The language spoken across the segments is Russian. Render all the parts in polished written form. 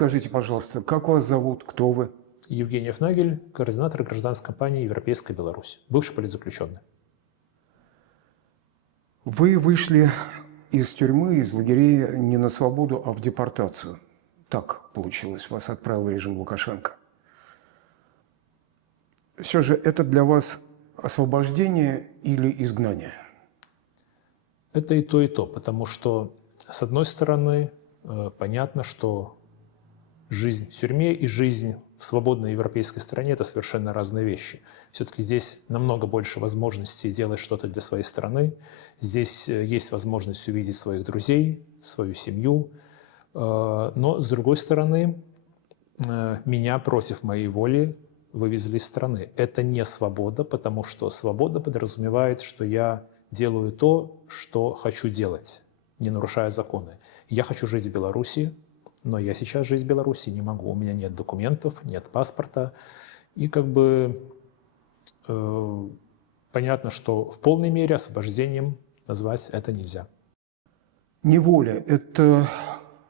Скажите, пожалуйста, как вас зовут, кто вы? Евгений Фнагель, координатор гражданской кампании «Европейская Беларусь», бывший политзаключенный. Вы вышли из тюрьмы, из лагерей не на свободу, а в депортацию. Так получилось, вас отправил режим Лукашенко. Все же это для вас освобождение или изгнание? Это и то, потому что, с одной стороны, понятно, что жизнь в тюрьме и жизнь в свободной европейской стране – это совершенно разные вещи. Все-таки здесь намного больше возможностей делать что-то для своей страны. Здесь есть возможность увидеть своих друзей, свою семью. Но, с другой стороны, меня против моей воли вывезли из страны. Это не свобода, потому что свобода подразумевает, что я делаю то, что хочу делать, не нарушая законы. Я хочу жить в Беларуси, но я сейчас жить в Беларуси не могу. У меня нет документов, нет паспорта. И понятно, что в полной мере освобождением назвать это нельзя. Неволя – это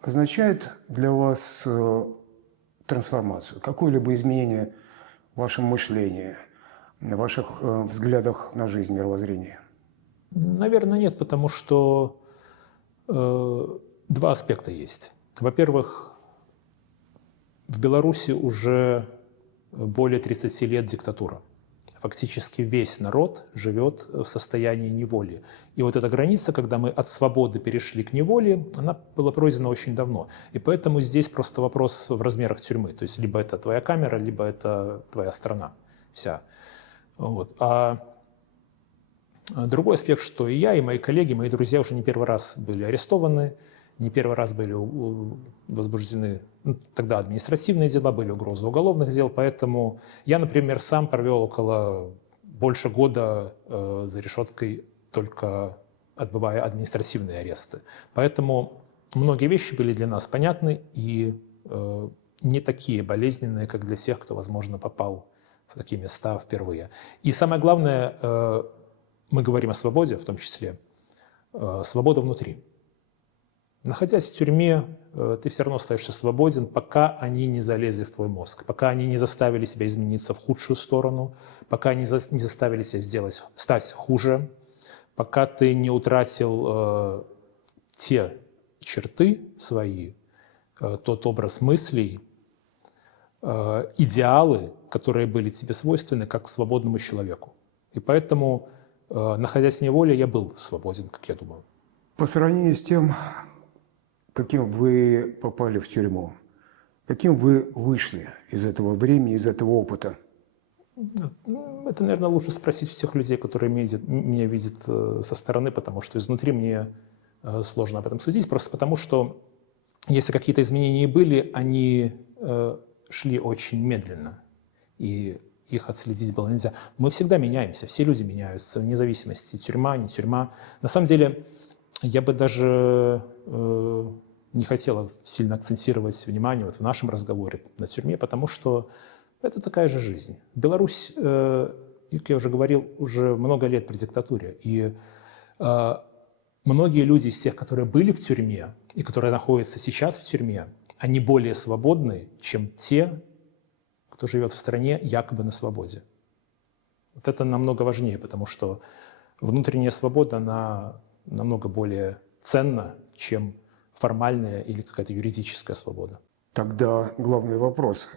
означает для вас трансформацию, какое-либо изменение в вашем мышлении, в ваших взглядах на жизнь, мировоззрение? Наверное, нет, потому что два аспекта есть. Во-первых, в Беларуси уже более 30 лет диктатура. Фактически весь народ живет в состоянии неволи. И вот эта граница, когда мы от свободы перешли к неволе, она была пройдена очень давно. И поэтому здесь просто вопрос в размерах тюрьмы. То есть либо это твоя камера, либо это твоя страна вся. Вот. А другой аспект, что и я, и мои коллеги, мои друзья уже не первый раз были арестованы, не первый раз были возбуждены, тогда административные дела, были угрозы уголовных дел, поэтому я, например, сам провел около больше года за решеткой, только отбывая административные аресты. Поэтому многие вещи были для нас понятны и не такие болезненные, как для тех, кто, возможно, попал в такие места впервые. И самое главное, мы говорим о свободе, в том числе, свобода внутри. Находясь в тюрьме, ты все равно остаешься свободен, пока они не залезли в твой мозг, пока они не заставили себя измениться в худшую сторону, пока не заставили себя стать хуже, пока ты не утратил те черты свои, тот образ мыслей, идеалы, которые были тебе свойственны как свободному человеку. И поэтому, находясь в неволе, я был свободен, как я думаю. По сравнению с тем, каким вы попали в тюрьму, каким вы вышли из этого времени, из этого опыта? Это, наверное, лучше спросить у тех людей, которые меня видят со стороны, потому что изнутри мне сложно об этом судить, просто потому что если какие-то изменения и были, они шли очень медленно, и их отследить было нельзя. Мы всегда меняемся, все люди меняются, вне зависимости, тюрьма, не тюрьма. На самом деле, я бы даже не хотел сильно акцентировать внимание вот в нашем разговоре на тюрьме, потому что это такая же жизнь. Беларусь, как я уже говорил, уже много лет при диктатуре. И многие люди из тех, которые были в тюрьме и которые находятся сейчас в тюрьме, они более свободны, чем те, кто живет в стране якобы на свободе. Вот это намного важнее, потому что внутренняя свобода, она намного более ценна, чем формальная или какая-то юридическая свобода. Тогда главный вопрос.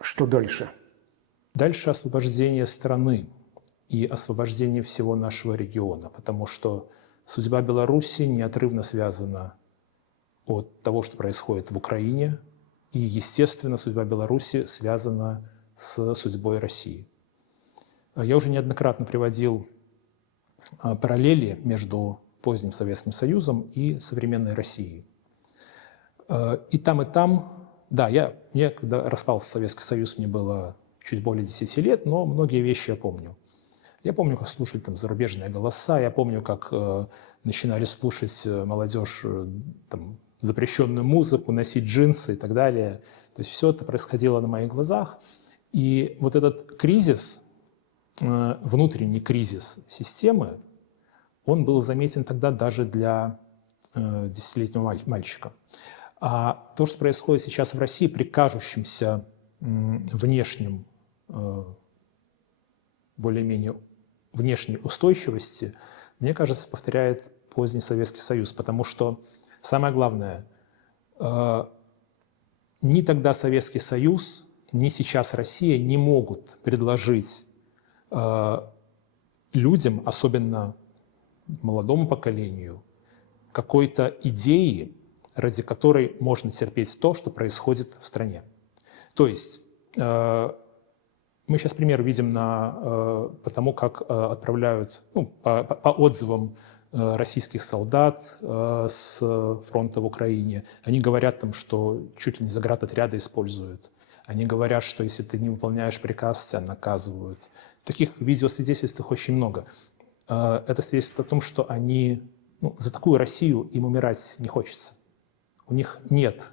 Что дальше? Дальше освобождение страны и освобождение всего нашего региона, потому что судьба Беларуси неотрывно связана от того, что происходит в Украине, и, естественно, судьба Беларуси связана с судьбой России. Я уже неоднократно приводил параллели между поздним Советским Союзом и современной Россией. И там, да, когда распался Советский Союз, мне было чуть более 10 лет, но многие вещи я помню. Я помню, как слушали там зарубежные голоса, я помню, как начинали слушать молодежь там, запрещенную музыку, носить джинсы и так далее. То есть все это происходило на моих глазах. И вот этот кризис, внутренний кризис системы, он был заметен тогда даже для 10-летнего мальчика. А то, что происходит сейчас в России при кажущемся внешнем, более-менее внешней устойчивости, мне кажется, повторяет поздний Советский Союз, потому что самое главное, ни тогда Советский Союз, ни сейчас Россия не могут предложить людям, особенно молодому поколению, какой-то идеи, ради которой можно терпеть то, что происходит в стране. То есть мы сейчас пример видим по тому, как отправляют, по отзывам российских солдат с фронта в Украине. Они говорят там, что чуть ли не заградотряды используют. Они говорят, что если ты не выполняешь приказ, тебя наказывают. Таких видеосвидетельств очень много. Это свидетельствует о том, что они, за такую Россию им умирать не хочется. У них нет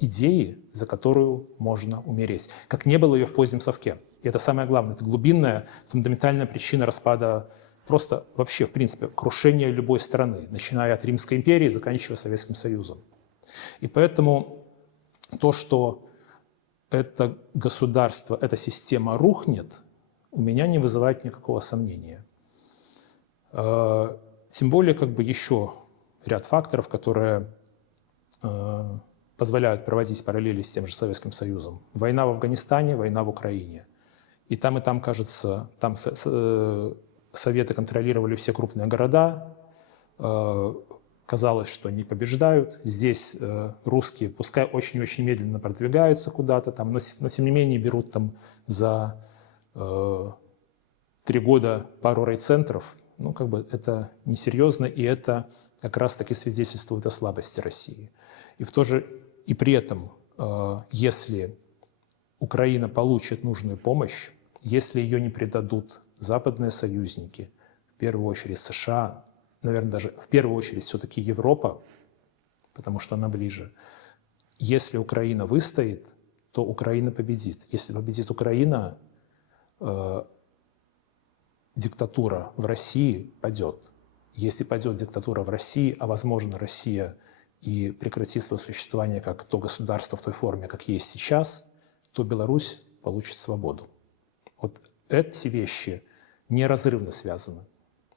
идеи, за которую можно умереть. Как не было ее в позднем Совке. И это самое главное. Это глубинная, фундаментальная причина распада, просто вообще, в принципе, крушения любой страны, начиная от Римской империи, заканчивая Советским Союзом. И поэтому то, что это государство, эта система рухнет, у меня не вызывает никакого сомнения. Тем более, еще ряд факторов, которые позволяют проводить параллели с тем же Советским Союзом. Война в Афганистане, война в Украине. И там, кажется, там Советы контролировали все крупные города. Казалось, что они побеждают. Здесь русские, пускай очень-очень медленно продвигаются куда-то, но тем не менее берут там за 3 года пару райцентров. Это несерьезно, и это как раз-таки свидетельствует о слабости России. И при этом, если Украина получит нужную помощь, если ее не предадут западные союзники, в первую очередь США, наверное, даже в первую очередь все-таки Европа, потому что она ближе, если Украина выстоит, то Украина победит. Если победит Украина, диктатура в России падет. Если падет диктатура в России, а возможно Россия и прекратит свое существование как то государство в той форме, как есть сейчас, то Беларусь получит свободу. Вот эти вещи неразрывно связаны.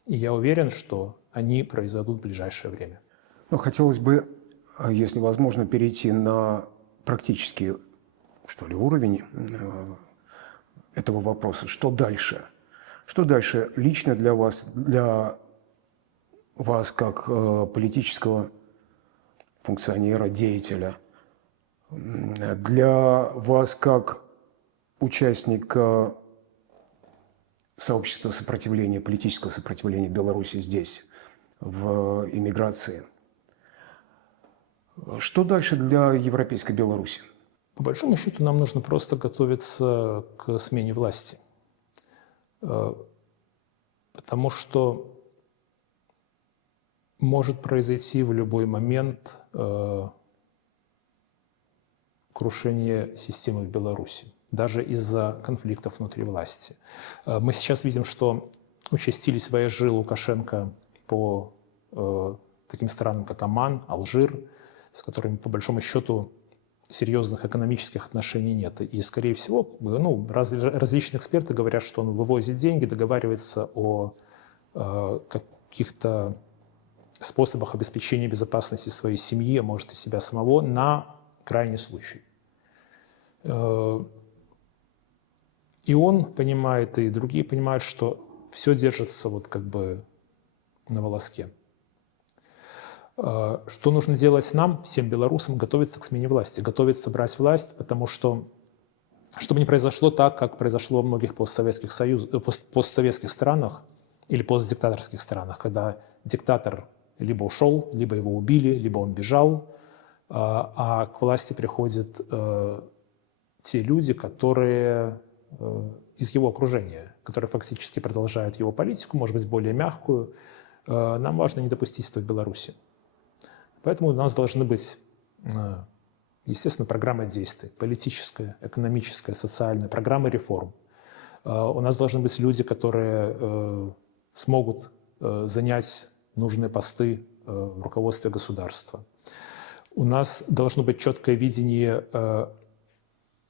И я уверен, что они произойдут в ближайшее время. Хотелось бы, если возможно, перейти на практический, уровень этого вопроса. Что дальше? Что дальше лично для вас как политического функционера, деятеля, для вас как участника сообщества сопротивления, политического сопротивления Беларуси здесь, в эмиграции? Что дальше для европейской Беларуси? По большому счету нам нужно просто готовиться к смене власти. Потому что может произойти в любой момент крушение системы в Беларуси, даже из-за конфликтов внутри власти. Мы сейчас видим, что участились вояжи Лукашенко по таким странам, как Оман, Алжир, с которыми, по большому счету, серьезных экономических отношений нет. И, скорее всего, различные эксперты говорят, что он вывозит деньги, договаривается о каких-то способах обеспечения безопасности своей семьи, а может и себя самого, на крайний случай. И он понимает, и другие понимают, что все держится на волоске. Что нужно делать нам, всем белорусам? Готовиться к смене власти, готовиться брать власть, потому что, чтобы не произошло так, как произошло во многих постсоветских странах или постдиктаторских странах, когда диктатор либо ушел, либо его убили, либо он бежал, а к власти приходят те люди, которые из его окружения, которые фактически продолжают его политику, может быть, более мягкую. Нам важно не допустить этого в Беларуси. Поэтому у нас должны быть, естественно, программы действий, политическая, экономическая, социальная, программы реформ. У нас должны быть люди, которые смогут занять нужные посты в руководстве государства. У нас должно быть четкое видение,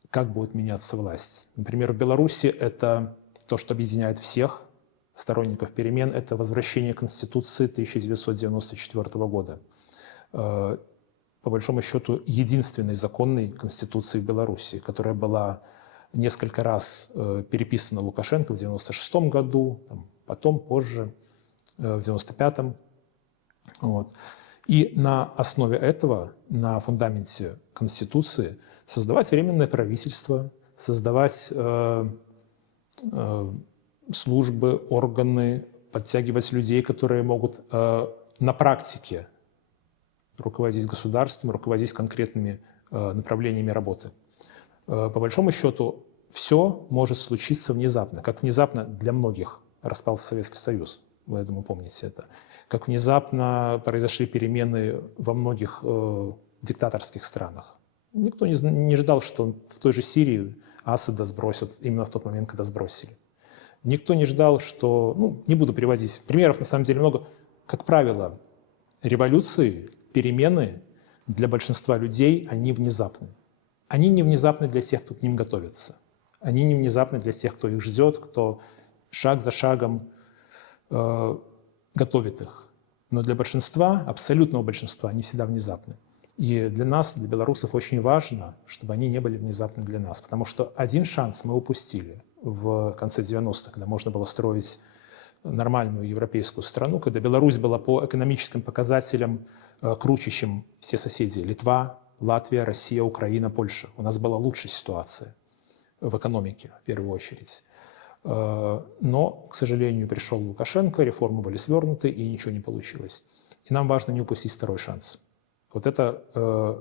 как будет меняться власть. Например, в Беларуси это то, что объединяет всех сторонников перемен, это возвращение Конституции 1994 года. По большому счету, единственной законной Конституции в Беларуси, которая была несколько раз переписана Лукашенко в 1996 году, потом, позже, в 1995. Вот. И на основе этого, на фундаменте Конституции, создавать временное правительство, создавать службы, органы, подтягивать людей, которые могут на практике руководить государством, руководить конкретными направлениями работы. По большому счету, все может случиться внезапно. Как внезапно для многих распался Советский Союз, вы, я думаю, помните это. Как внезапно произошли перемены во многих диктаторских странах. Никто не ждал, что в той же Сирии Асада сбросят именно в тот момент, когда сбросили. Никто не ждал, что... не буду приводить. Примеров на самом деле много. Как правило, революции, перемены для большинства людей, они внезапны. Они не внезапны для тех, кто к ним готовится. Они не внезапны для тех, кто их ждет, кто шаг за шагом готовит их. Но для большинства, абсолютного большинства, они всегда внезапны. И для нас, для белорусов, очень важно, чтобы они не были внезапны для нас. Потому что один шанс мы упустили в конце 90-х, когда можно было строить нормальную европейскую страну, когда Беларусь была по экономическим показателям круче, чем все соседи. Литва, Латвия, Россия, Украина, Польша. У нас была лучшая ситуация в экономике, в первую очередь. Но, к сожалению, пришел Лукашенко, реформы были свернуты, и ничего не получилось. И нам важно не упустить второй шанс. Вот это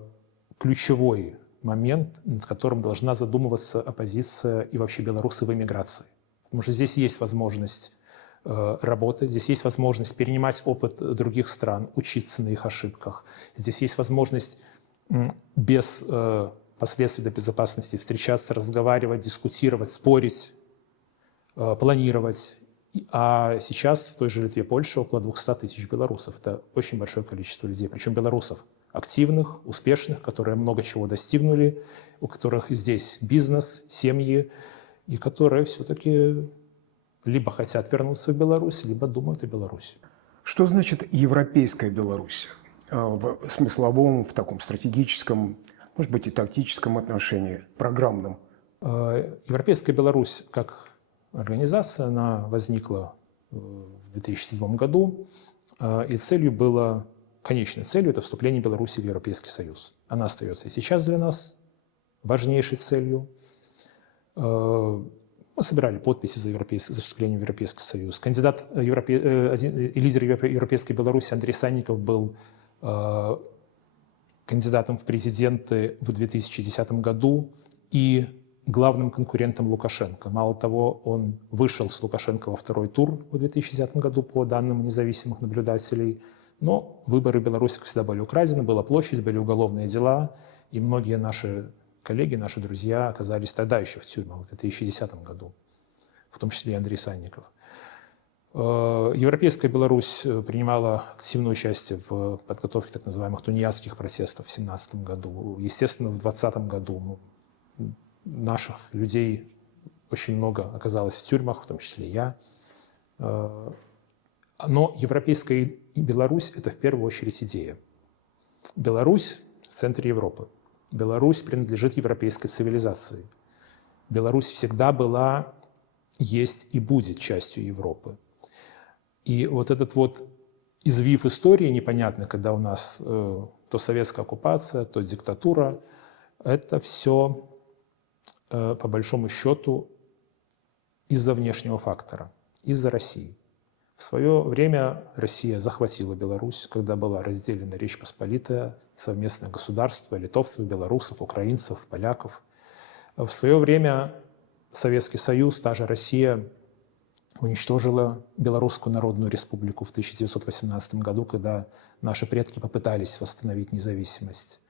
ключевой момент, над которым должна задумываться оппозиция и вообще белорусы в эмиграции. Потому что здесь есть возможность работать, здесь есть возможность перенимать опыт других стран, учиться на их ошибках. Здесь есть возможность без последствий для безопасности встречаться, разговаривать, дискутировать, спорить, планировать. А сейчас в той же Литве, Польше около 200 тысяч белорусов. Это очень большое количество людей. Причем белорусов активных, успешных, которые много чего достигнули, у которых здесь бизнес, семьи, и которые все-таки либо хотят вернуться в Беларусь, либо думают о Беларуси. Что значит европейская Беларусь? В смысловом, в таком стратегическом, может быть, и тактическом отношении, программном? Европейская Беларусь как организация, она возникла в 2007 году, и целью было, конечной целью, это вступление Беларуси в Европейский Союз. Она остается и сейчас для нас важнейшей целью. Мы собирали подписи за вступление в Европейский Союз. Кандидат лидер Европейской Беларуси Андрей Санников был кандидатом в президенты в 2010 году и главным конкурентом Лукашенко. Мало того, он вышел с Лукашенко во второй тур в 2010 году по данным независимых наблюдателей. Но выборы в Беларуси всегда были украдены, была площадь, были уголовные дела, и многие наши коллеги, наши друзья оказались тогда еще в тюрьмах в 2010 году, в том числе и Андрей Санников. Европейская Беларусь принимала активное участие в подготовке так называемых тунеядских протестов в 2017 году. Естественно, в 2020 году наших людей очень много оказалось в тюрьмах, в том числе и я. Но европейская Беларусь – это в первую очередь идея. Беларусь в центре Европы. Беларусь принадлежит европейской цивилизации. Беларусь всегда была, есть и будет частью Европы. И вот этот вот извив истории непонятный, когда у нас то советская оккупация, то диктатура, это все по большому счету из-за внешнего фактора, из-за России. В свое время Россия захватила Беларусь, когда была разделена Речь Посполитая, совместное государство литовцев, белорусов, украинцев, поляков. В свое время Советский Союз, та же Россия, уничтожила Белорусскую Народную Республику в 1918 году, когда наши предки попытались восстановить независимость.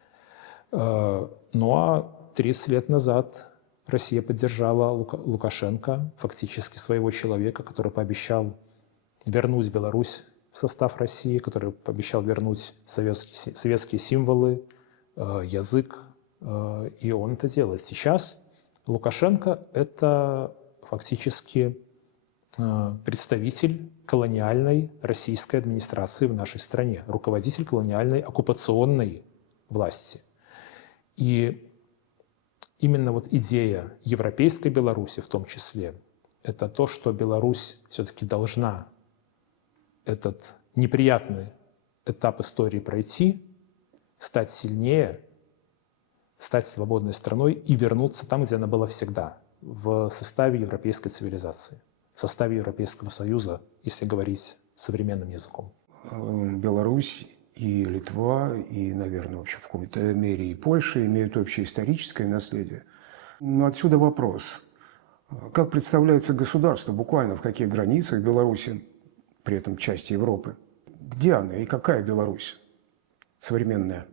Ну а 30 лет назад Россия поддержала Лукашенко, фактически своего человека, который пообещал вернуть Беларусь в состав России, который пообещал вернуть советские символы, язык, и он это делает. Сейчас Лукашенко – это фактически представитель колониальной российской администрации в нашей стране, руководитель колониальной оккупационной власти. И именно вот идея европейской Беларуси в том числе, это то, что Беларусь все-таки должна этот неприятный этап истории пройти, стать сильнее, стать свободной страной и вернуться там, где она была всегда, в составе европейской цивилизации, в составе Европейского Союза, если говорить современным языком. Беларусь и Литва, и, наверное, вообще в какой-то мере и Польша имеют общее историческое наследие. Но отсюда вопрос. Как представляется государство, буквально в каких границах Беларуси, при этом части Европы? Где она и какая Беларусь современная?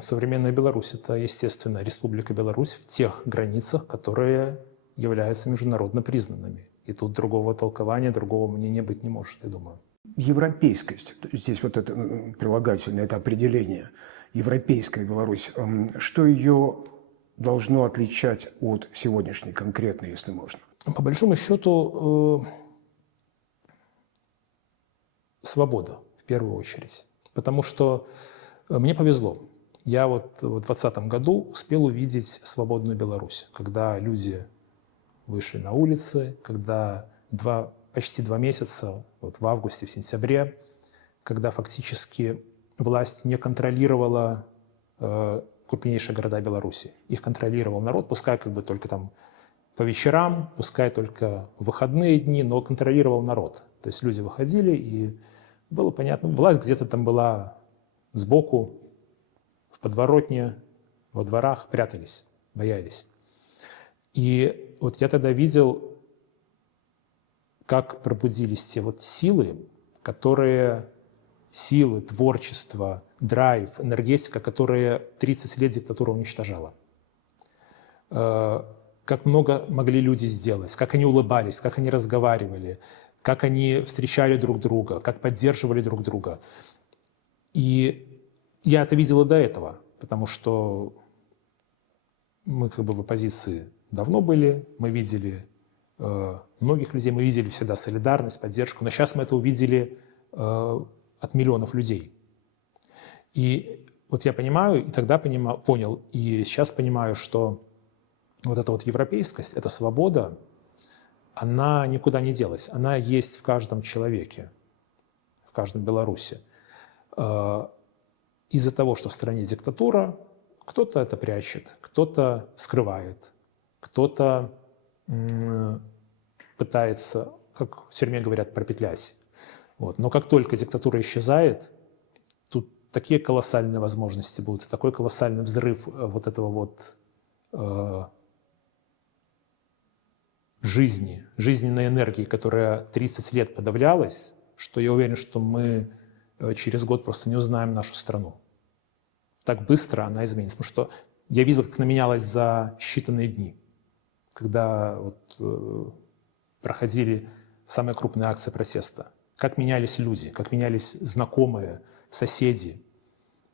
Современная Беларусь – это, естественно, Республика Беларусь в тех границах, которые являются международно признанными. И тут другого толкования, другого мнения быть не может, я думаю. Европейскость, здесь вот это прилагательное, это определение, европейская Беларусь, что ее должно отличать от сегодняшней конкретно, если можно? По большому счету, свобода в первую очередь. Потому что мне повезло. Я вот в 2020 году успел увидеть свободную Беларусь, когда люди вышли на улицы, когда почти 2 месяца, вот в августе, в сентябре, когда фактически власть не контролировала крупнейшие города Беларуси. Их контролировал народ, пускай как бы только там по вечерам, пускай только в выходные дни, но контролировал народ. То есть люди выходили, и было понятно, власть где-то там была сбоку, в подворотне, во дворах, прятались, боялись. И вот я тогда видел, как пробудились те вот силы, творчество, драйв, энергетика, которые 30 лет диктатура уничтожала. Как много могли люди сделать, как они улыбались, как они разговаривали, как они встречали друг друга, как поддерживали друг друга. И я это видел и до этого, потому что мы как бы в оппозиции давно были, мы видели многих людей, мы видели всегда солидарность, поддержку, но сейчас мы это увидели от миллионов людей. И вот я понимаю, и тогда понял, и сейчас понимаю, что вот эта вот европейскость, эта свобода, она никуда не делась, она есть в каждом человеке, в каждом белорусе. Из-за того, что в стране диктатура, кто-то это прячет, кто-то скрывает, кто-то пытается, как в тюрьме говорят, пропетлять. Вот. Но как только диктатура исчезает, тут такие колоссальные возможности будут, такой колоссальный взрыв вот этого вот жизненной энергии, которая 30 лет подавлялась, что я уверен, что мы через год просто не узнаем нашу страну. Так быстро она изменится. Потому что я видел, как она менялась за считанные дни, когда вот, проходили самые крупные акции протеста. Как менялись люди, как менялись знакомые, соседи.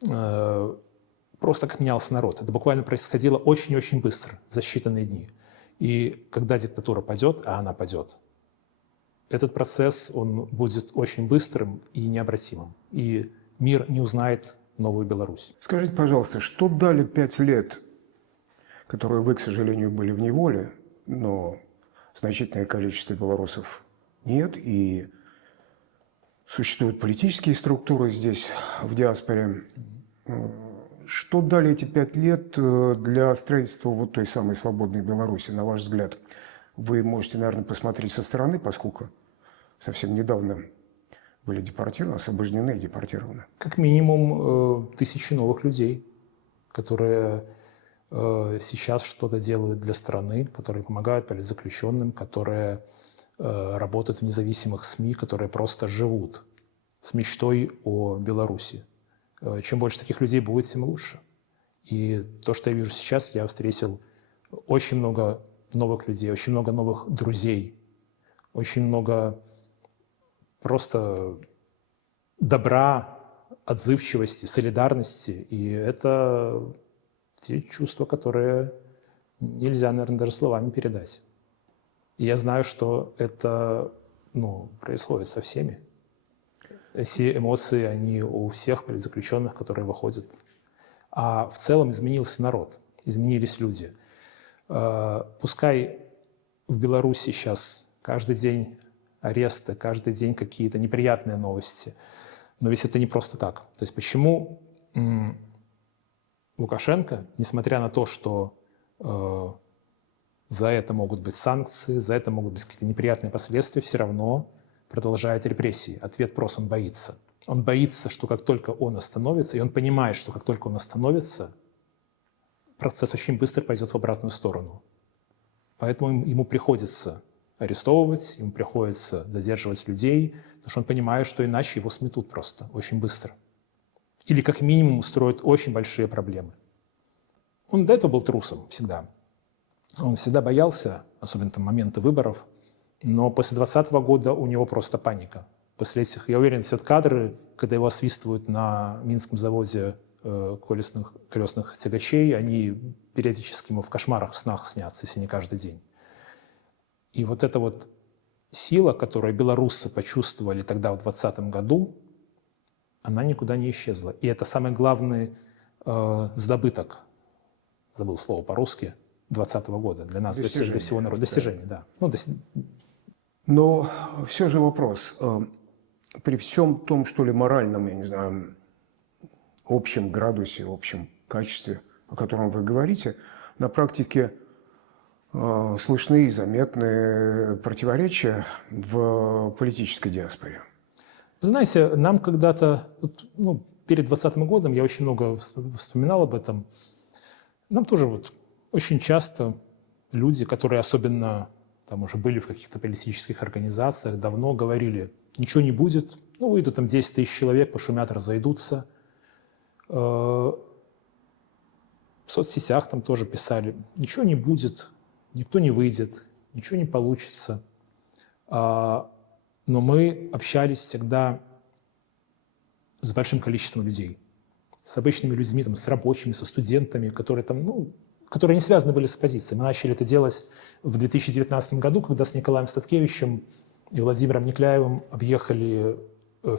Просто как менялся народ. Это буквально происходило очень-очень быстро, за считанные дни. И когда диктатура падет, а она падет, этот процесс, он будет очень быстрым и необратимым. И мир не узнает новую Беларусь. Скажите, пожалуйста, что дали 5 лет, которые вы, к сожалению, были в неволе, но значительное количество белорусов нет, и существуют политические структуры здесь, в диаспоре. Что дали эти 5 лет для строительства вот той самой свободной Беларуси, на ваш взгляд? Вы можете, наверное, посмотреть со стороны, поскольку совсем недавно были депортированы, освобождены и депортированы. Как минимум тысячи новых людей, которые сейчас что-то делают для страны, которые помогают политзаключенным, которые работают в независимых СМИ, которые просто живут с мечтой о Беларуси. Чем больше таких людей будет, тем лучше. И то, что я вижу сейчас, я встретил очень много новых людей, очень много новых друзей, очень много просто добра, отзывчивости, солидарности. И это те чувства, которые нельзя, наверное, даже словами передать. И я знаю, что это происходит со всеми. Эти эмоции, они у всех политзаключенных, которые выходят. А в целом изменился народ, изменились люди. Пускай в Беларуси сейчас каждый день аресты, каждый день какие-то неприятные новости, но ведь это не просто так. То есть почему Лукашенко, несмотря на то, что за это могут быть санкции, за это могут быть какие-то неприятные последствия, все равно продолжает репрессии? Ответ прост: он боится. Он боится, что как только он остановится, и он понимает, что как только он остановится, процесс очень быстро пойдет в обратную сторону. Поэтому ему приходится арестовывать, ему приходится задерживать людей, потому что он понимает, что иначе его сметут просто очень быстро. Или как минимум устроят очень большие проблемы. Он до этого был трусом всегда. Он всегда боялся, особенно в моменты выборов, но после 2020 года у него просто паника. После этих, я уверен, все кадры, когда его освистывают на Минском заводе колесных тягачей, они периодически ему в кошмарах, в снах снятся, если не каждый день. И вот эта вот сила, которую белорусы почувствовали тогда, в 2020 году, она никуда не исчезла. И это самый главный сдобыток, забыл слово по-русски, 2020 года для нас, для всего народа. Достижение, да. Но все же вопрос. При всем том, что ли, моральном, я не знаю, общем градусе, общем качестве, о котором вы говорите, на практике слышны и заметны противоречия в политической диаспоре. Вы знаете, нам когда-то, перед 2020 годом, я очень много вспоминал об этом, нам тоже очень часто люди, которые особенно там уже были в каких-то политических организациях, давно говорили: ничего не будет, выйдут там 10 тысяч человек, пошумят, разойдутся. В соцсетях там тоже писали: ничего не будет, никто не выйдет, ничего не получится. Но мы общались всегда с большим количеством людей, с обычными людьми, с рабочими, со студентами, которые которые не связаны были с оппозицией. Мы начали это делать в 2019 году, когда с Николаем Статкевичем и Владимиром Никляевым объехали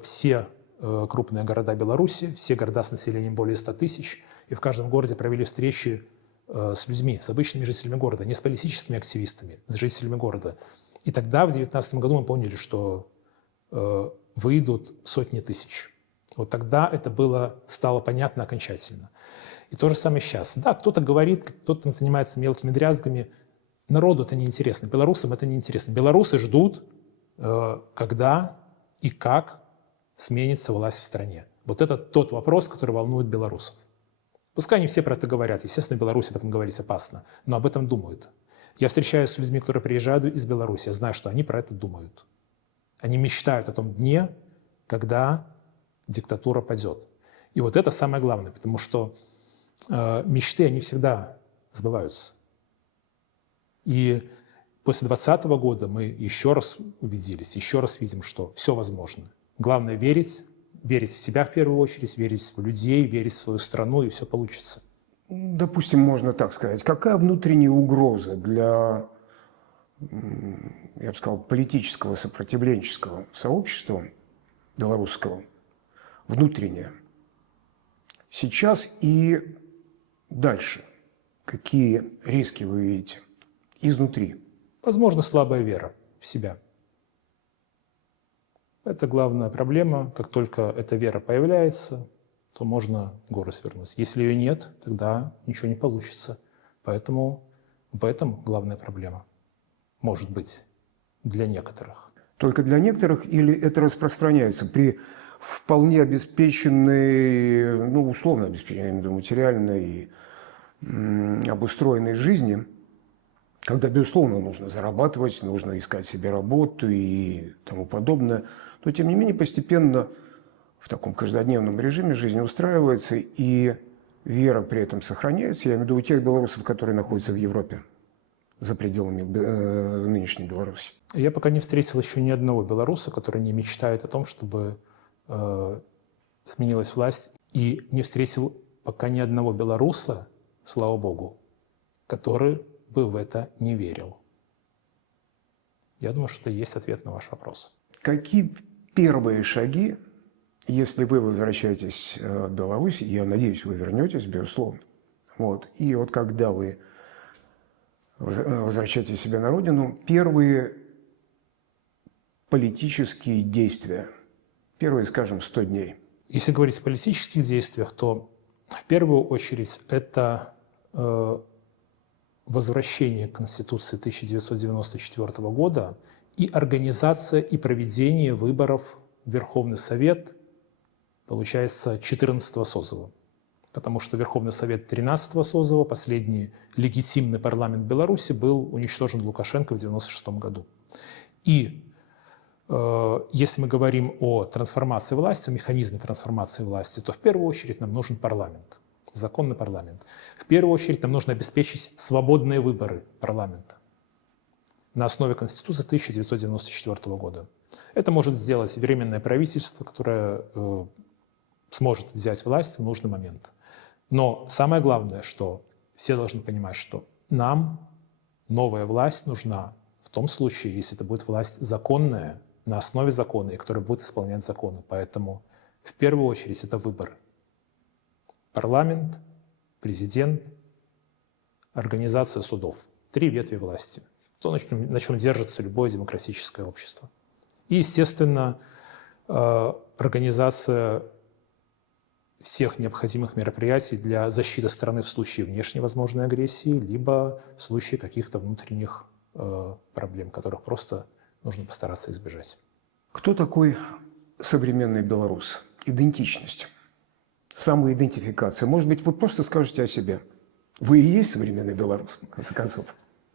все крупные города Беларуси, все города с населением более 100 тысяч, и в каждом городе провели встречи с людьми, с обычными жителями города, не с политическими активистами, с жителями города. И тогда, в 2019 году, мы поняли, что выйдут сотни тысяч. Вот тогда это стало понятно окончательно. И то же самое сейчас. Да, кто-то говорит, кто-то занимается мелкими дрязгами. Народу это неинтересно, белорусам это неинтересно. Белорусы ждут, когда и как сменится власть в стране. Вот это тот вопрос, который волнует белорусов. Пускай не все про это говорят. Естественно, в Беларуси об этом говорить опасно, но об этом думают. Я встречаюсь с людьми, которые приезжают из Беларуси. Я знаю, что они про это думают. Они мечтают о том дне, когда диктатура падет. И вот это самое главное, потому что мечты, они всегда сбываются. И после 2020 года мы еще раз убедились, еще раз видим, что все возможно. Главное верить в себя в первую очередь, верить в людей, верить в свою страну, и все получится. Допустим, можно так сказать. Какая внутренняя угроза для, я бы сказал, политического сопротивленческого сообщества белорусского, внутренняя, сейчас и дальше? Какие риски вы видите изнутри? Возможно, слабая вера в себя. Это главная проблема. Как только эта вера появляется, то можно горы свернуть. Если ее нет, тогда ничего не получится. Поэтому в этом главная проблема. Может быть, для некоторых. Только для некоторых, или это распространяется при вполне обеспеченной, условно обеспеченной, материальной, обустроенной жизни, когда, безусловно, нужно зарабатывать, нужно искать себе работу и тому подобное, но, тем не менее, постепенно в таком каждодневном режиме жизнь устраивается, и вера при этом сохраняется. Я имею в виду у тех белорусов, которые находятся в Европе, за пределами нынешней Беларуси. Я пока не встретил еще ни одного белоруса, который не мечтает о том, чтобы сменилась власть, и не встретил пока ни одного белоруса, слава богу, который бы в это не верил. Я думаю, что это и есть ответ на ваш вопрос. Какие первые шаги, если вы возвращаетесь в Беларусь, я надеюсь, вы вернетесь, безусловно, вот, и вот когда вы возвращаете себя на родину, первые политические действия, первые, скажем, 100 дней? Если говорить о политических действиях, то в первую очередь это возвращение к Конституции 1994 года и организация и проведение выборов в Верховный Совет, получается, 14-го созыва. Потому что Верховный Совет 13-го созыва, последний легитимный парламент Беларуси, был уничтожен Лукашенко в 1996 году. И если мы говорим о трансформации власти, о механизме трансформации власти, то в первую очередь нам нужен парламент, законный парламент. В первую очередь нам нужно обеспечить свободные выборы парламента на основе Конституции 1994 года. Это может сделать временное правительство, которое сможет взять власть в нужный момент. Но самое главное, что все должны понимать, что нам новая власть нужна в том случае, если это будет власть законная, на основе закона, и которая будет исполнять законы. Поэтому в первую очередь это выборы. Парламент, президент, организация судов. 3 ветви власти. То, на чем держится любое демократическое общество. И, естественно, организация всех необходимых мероприятий для защиты страны в случае внешней возможной агрессии, либо в случае каких-то внутренних проблем, которых просто нужно постараться избежать. Кто такой современный белорус? Идентичность, самоидентификация. Может быть, вы просто скажете о себе. Вы и есть современный белорус, в конце концов.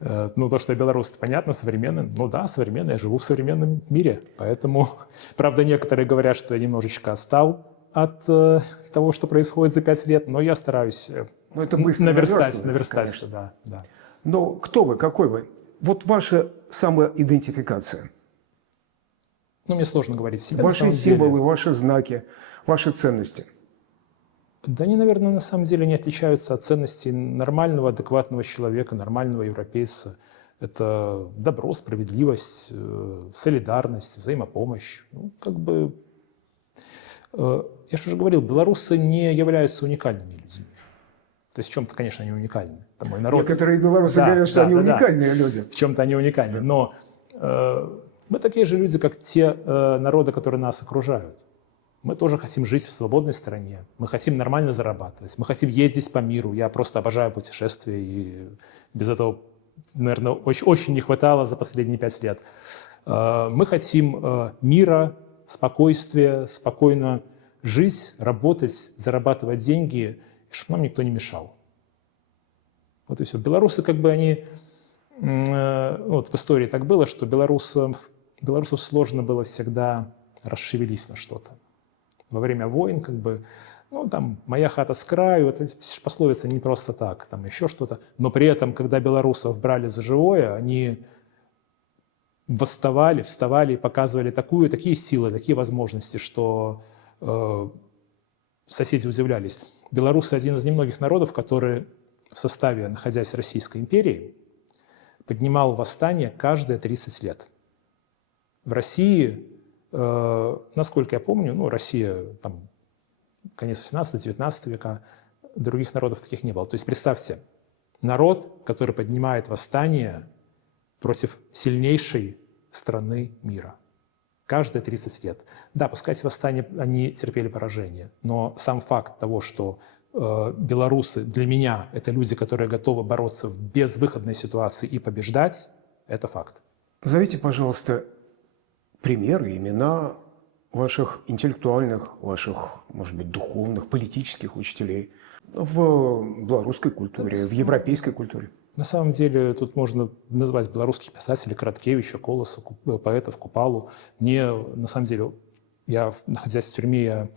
Ну, то, что я белорус, понятно, современный. Ну да, современный, я живу в современном мире. Поэтому, правда, некоторые говорят, что я немножечко отстал от того, что происходит за 5 лет, но я стараюсь наверстать. Да. Но кто вы, какой вы? Вот ваша самоидентификация. Ну, мне сложно говорить себе. Ваши символы, ваши знаки, ваши ценности. Да они, наверное, на самом деле не отличаются от ценностей нормального, адекватного человека, нормального европейца. Это добро, справедливость, солидарность, взаимопомощь. Ну, как бы... Я же уже говорил, белорусы не являются уникальными людьми. То есть в чем-то, конечно, они уникальны. Это мой народ. Некоторые белорусы говорят, что они уникальные люди. В чем-то они уникальны. Но мы такие же люди, как те народы, которые нас окружают. Мы тоже хотим жить в свободной стране. Мы хотим нормально зарабатывать. Мы хотим ездить по миру. Я просто обожаю путешествия. И без этого, наверное, очень не хватало за последние 5 лет. Мы хотим мира, спокойствия, спокойно жить, работать, зарабатывать деньги, чтобы нам никто не мешал. Вот и все. Белорусы, как бы они... Вот в истории так было, что белорусов сложно было всегда расшевелись на что-то. Во время войн, как бы, ну, там, моя хата с краю, это пословица не просто так, там еще что-то. Но при этом, когда белорусов брали за живое, они вставали и показывали такие силы, такие возможности, что соседи удивлялись. Белорусы – один из немногих народов, который в составе, находясь в Российской империи, поднимал восстание каждые 30 лет. В России, насколько я помню, ну, Россия, там, конец 18-19 века, других народов таких не было. То есть представьте, народ, который поднимает восстание против сильнейшей страны мира. Каждые 30 лет. Да, пускай эти восстания, они терпели поражение, но сам факт того, что белорусы для меня это люди, которые готовы бороться в безвыходной ситуации и побеждать, это факт. Назовите, пожалуйста, примеры, имена ваших интеллектуальных, ваших, может быть, духовных, политических учителей в белорусской культуре, в европейской культуре. На самом деле тут можно назвать белорусских писателей Краткевича, Колоса, поэтов, Купалу. Мне, на самом деле, я, находясь в тюрьме, я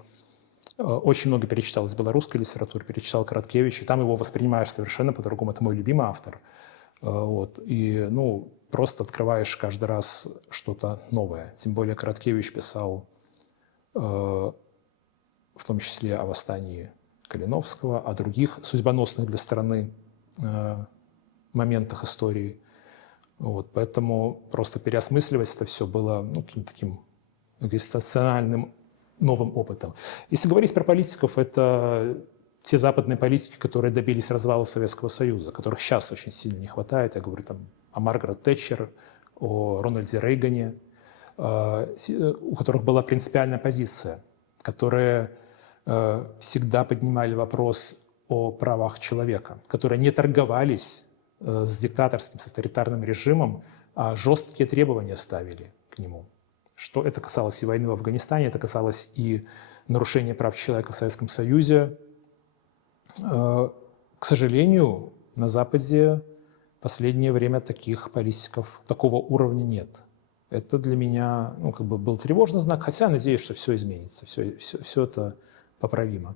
очень много перечитал из белорусской литературы, перечитал Краткевича, там его воспринимаешь совершенно по-другому. Это мой любимый автор. Вот. И, ну, просто открываешь каждый раз что-то новое. Тем более Краткевич писал в том числе о восстании Калиновского, о других судьбоносных для страны моментах истории. Вот, поэтому просто переосмысливать это все было каким-то таким экзистенциальным новым опытом. Если говорить про политиков, это те западные политики, которые добились развала Советского Союза, которых сейчас очень сильно не хватает. Я говорю там о Маргарет Тэтчер, о Рональде Рейгане, у которых была принципиальная позиция, которые всегда поднимали вопрос о правах человека, которые не торговались с диктаторским, с авторитарным режимом, а жесткие требования ставили к нему. Что это касалось и войны в Афганистане, это касалось и нарушения прав человека в Советском Союзе. К сожалению, на Западе в последнее время таких политиков, такого уровня нет. Это для меня был тревожный знак, хотя надеюсь, что все изменится, все это поправимо.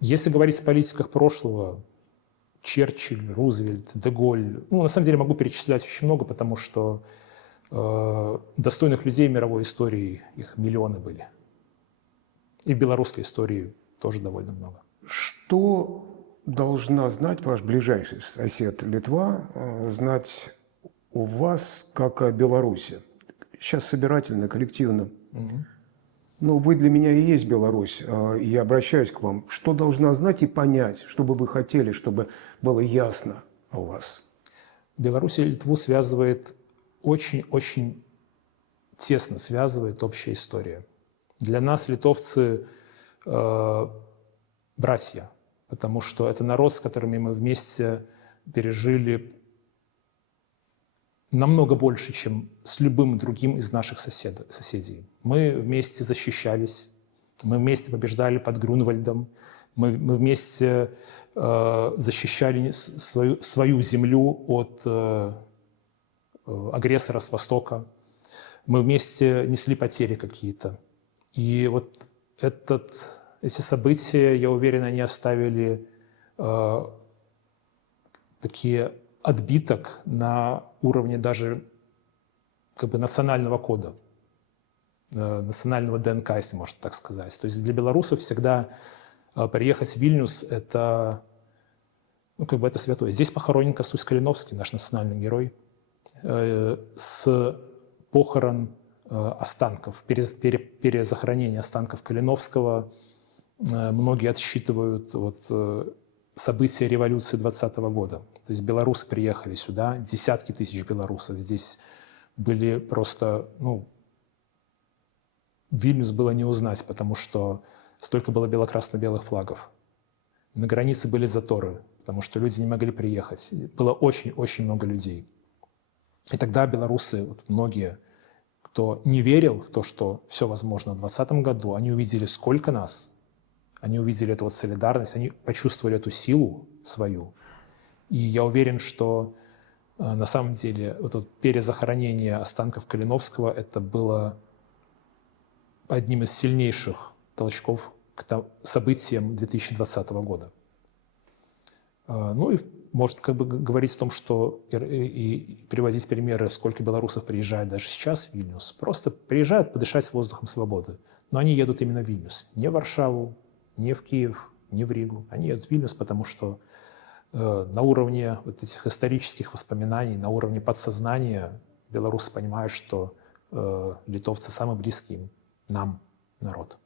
Если говорить о политиках прошлого, Черчилль, Рузвельт, Деголь, на самом деле могу перечислять очень много, потому что достойных людей мировой истории, их миллионы были. И в белорусской истории тоже довольно много. Что должна знать ваш ближайший сосед Литва, знать у вас, как о Беларуси? Сейчас собирательно, коллективно. Но вы для меня и есть Беларусь, и я обращаюсь к вам. Что должна знать и понять, что бы вы хотели, чтобы было ясно о вас? Беларусь и Литву связывает очень-очень тесно связывает общая история. Для нас литовцы братья, потому что это народ, с которыми мы вместе пережили намного больше, чем с любым другим из наших соседей. Мы вместе защищались, мы вместе побеждали под Грунвальдом, мы вместе защищали свою землю от агрессора с востока, мы вместе несли потери какие-то. И вот эти события, я уверен, они оставили такие отбиток на уровне даже национального кода, национального ДНК, если можно так сказать. То есть для белорусов всегда приехать в Вильнюс – это, это святое. Здесь похоронен Костусь Калиновский, наш национальный герой, с похорон останков, перезахоронения останков Калиновского. Многие отсчитывают события революции 20-го года. То есть белорусы приехали сюда, десятки тысяч белорусов. Здесь были просто, Вильнюс было не узнать, потому что столько было бело-красно-белых флагов. На границе были заторы, потому что люди не могли приехать. Было очень-очень много людей. И тогда белорусы, многие, кто не верил в то, что все возможно в 2020 году, они увидели, сколько нас, они увидели эту солидарность, они почувствовали эту силу свою. И я уверен, что на самом деле перезахоронение останков Калиновского это было одним из сильнейших толчков к событиям 2020 года. И может говорить о том, что и приводить примеры, сколько белорусов приезжает даже сейчас в Вильнюс. Просто приезжают подышать воздухом свободы. Но они едут именно в Вильнюс. Не в Варшаву, не в Киев, не в Ригу. Они едут в Вильнюс, потому что на уровне этих исторических воспоминаний, на уровне подсознания белорусы понимают, что литовцы самый близкий нам народ.